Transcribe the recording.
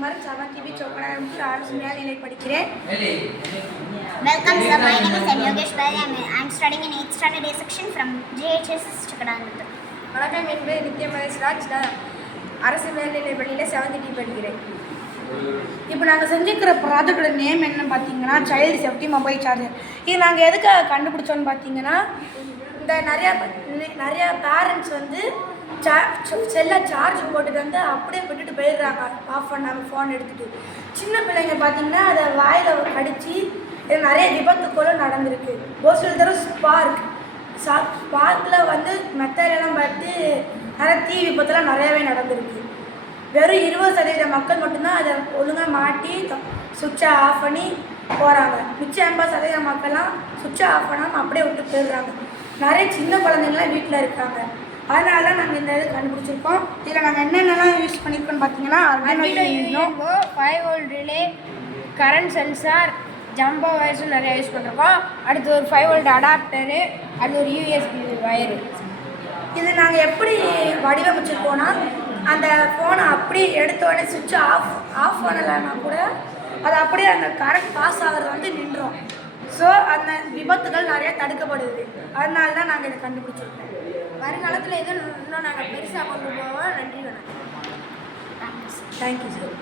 Kumar 7th B சோக்கனாம்பூர் அரசு மேல்நிலை படிக்கிறேன். Welcome sir, my name is M. Yogesh Bai. I am studying in 8th standard A section from JHS Chakadanathur. வணக்கம், என் பேர் நித்யமகேஷ்ராஜ். நான் அரசு மேல்நிலை பள்ளியில் 7th D படிக்கிறேன். இப்போ நாங்கள் செஞ்சுக்கிற ப்ராஜெக்டோட நேம் என்னன்னு பார்த்தீங்கன்னா சைல்டு சேஃப்டி மொபைல் சார்ஜர். இது நாங்கள் எதுக்காக கண்டுபிடிச்சோன்னு பார்த்தீங்கன்னா, இந்த நிறையா பேரண்ட்ஸ் வந்து செல்லை சார்ஜ் போட்டுட்டு வந்து அப்படியே விட்டுட்டு போயிடுறாங்க, ஆஃப் பண்ணாமல் ஃபோன் எடுத்துகிட்டு. சின்ன பிள்ளைங்க பார்த்தீங்கன்னா அதை வாயில் கடித்து இது நிறைய விபத்துக்களும் நடந்திருக்கு. ஒரு சில தடவை ஸ்பார்க்கில் வந்து மெத்தடெல்லாம் பார்த்து நிறைய தீ விபத்துலாம் நிறையாவே நடந்திருக்கு. வெறும் 20% மக்கள் மட்டும்தான் அதை ஒழுங்காக மாட்டி சுவிட்சை ஆஃப் பண்ணி போகிறாங்க. மிச்சம் 80% மக்கள்லாம் சுவிட்சை ஆஃப் பண்ணாமல் அப்படியே விட்டு போயிடுறாங்க. நிறைய சின்ன குழந்தைங்களாம் வீட்டில் இருக்காங்க. அதனால தான் நாங்கள் இந்த இது கண்டுபிடிச்சிருக்கோம். இதில் நாங்கள் என்னென்னலாம் யூஸ் பண்ணியிருக்கோன்னு பார்த்தீங்கன்னா, Arduino 5V relay, current sensor, jumbo வயர்ஸும் நிறையா யூஸ் பண்ணிருக்கோம். அடுத்து ஒரு 5V அடாப்டரு, அது ஒரு USB வயரு. இது நாங்கள் எப்படி வடிவமைச்சிருக்கோன்னா, அந்த ஃபோனை அப்படியே எடுத்தோடனே சுவிட்சை ஆஃப் பண்ணலைன்னா கூட அது அப்படியே அந்த கரண்ட் பாஸ் ஆகிறது வந்து நின்றோம். ஸோ அந்த விபத்துகள் நிறையா தடுக்கப்படுது. அதனால தான் நாங்கள் இதை கண்டுபிடிச்சிருக்கோம். வருங்காலத்தில் இன்னும் நாங்கள் பெருசாக கொண்டு போவோம். நன்றி, வணக்கம். Thank you sir.